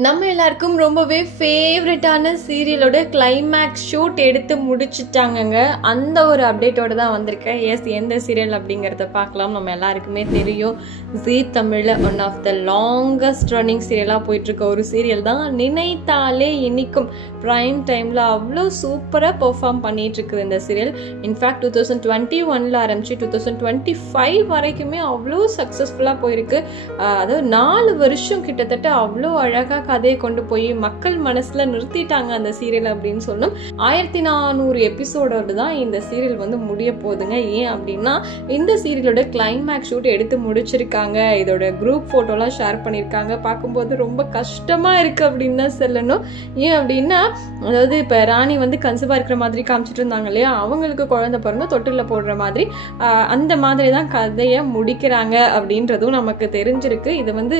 நம்ம எல்லாருக்கும் ரொம்பவே ஃபேவரட்டான சீரியலோட கிளைமேக்ஸ் ஷூட் எடுத்து முடிச்சிட்டாங்கங்க. அந்த ஒரு அப்டேட்டோட தான் வந்திருக்கேன். எஸ், எந்த சீரியல் அப்படிங்கிறத பார்க்கலாம். நம்ம எல்லாருக்குமே தெரியும், ஜீ தமிழில் one of the longest running சீரியலாக போயிட்டுருக்க ஒரு சீரியல் தான் நினைத்தாலே இனிக்கும். ப்ரைம் டைமில் அவ்வளோ சூப்பராக பெர்ஃபார்ம் பண்ணிட்டு இருக்குது இந்த சீரியல். இன்ஃபேக்ட் 2021 ஆரம்பிச்சு 2025 வரைக்குமே அவ்வளோ சக்ஸஸ்ஃபுல்லாக போயிருக்கு. அதாவது 4 வருஷம் கிட்டத்தட்ட அவ்வளோ அழகாக கதையை கொண்டு போய் மக்கள் மனசுல நிறுத்திட்டாங்க அந்த சீரியல் அப்படின்னு சொல்லணும். 1400 எபிசோடோடு தான் இந்த சீரியல் வந்து முடிய போகுதுங்க. ஏன் அப்படின்னா இந்த சீரியலோட கிளைமேக்ஸ் ஷூட் எடுத்து முடிச்சிருக்காங்க. இதோட குரூப் போட்டோலாம் ஷேர் பண்ணியிருக்காங்க. பார்க்கும்போது ரொம்ப கஷ்டமா இருக்கு அப்படின்னு தான் சொல்லணும். ஏன் அப்படின்னா, அதாவது இப்போ ராணி வந்து கன்சீவா இருக்கிற மாதிரி காமிச்சிட்டு இருந்தாங்க இல்லையா, அவங்களுக்கு குழந்தை பிறந்து தொட்டில போடுற மாதிரி அந்த மாதிரி தான் கதையை முடிக்கிறாங்க அப்படின்றதும் நமக்கு தெரிஞ்சிருக்கு. இது வந்து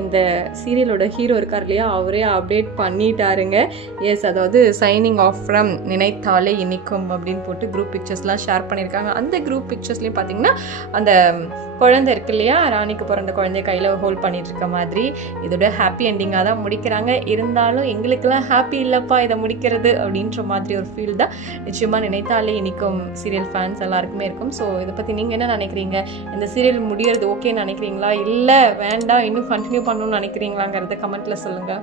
இந்த சீரியலோட ஹீரோ இருக்கார் இல்லையா, அவரே அப்டேட் பண்ணிட்டாருங்க. எஸ், அதாவது சைனிங் ஆஃப் ஃப்ரம் நினைத்தாலே இனிக்கும் அப்படின்னு போட்டு குரூப் பிக்சர்ஸ்லாம் ஷேர் பண்ணியிருக்காங்க. அந்த குரூப் பிக்சர்ஸ்லேயே பார்த்தீங்கன்னா அந்த குழந்தை இருக்கு இல்லையா, ராணிக்கு பிறந்த குழந்தைய கையில் ஹோல்ட் பண்ணிட்டு இருக்க மாதிரி இதோட ஹாப்பி எண்டிங்காக தான் முடிக்கிறாங்க. இருந்தாலும் எங்களுக்கெல்லாம் ஹாப்பி இல்லைப்பா இதை முடிக்கிறது அப்படின்ற மாதிரி ஒரு ஃபீல் தான் நிச்சயமாக நினைத்தாலே இனிக்கும் சீரியல் ஃபேன்ஸ் எல்லாருக்குமே இருக்கும். ஸோ இதை பற்றி நீங்கள் என்ன நினைக்கிறீங்க? இந்த சீரியல் முடியறது ஓகேன்னு நினைக்கிறீங்களா, இல்லை வேண்டாம் இன்னும் கண்டினியூ பண்ணணும்னு நினைக்கிறீங்களாங்கிறத கமெண்ட்டில் சொல்லுங்கள்.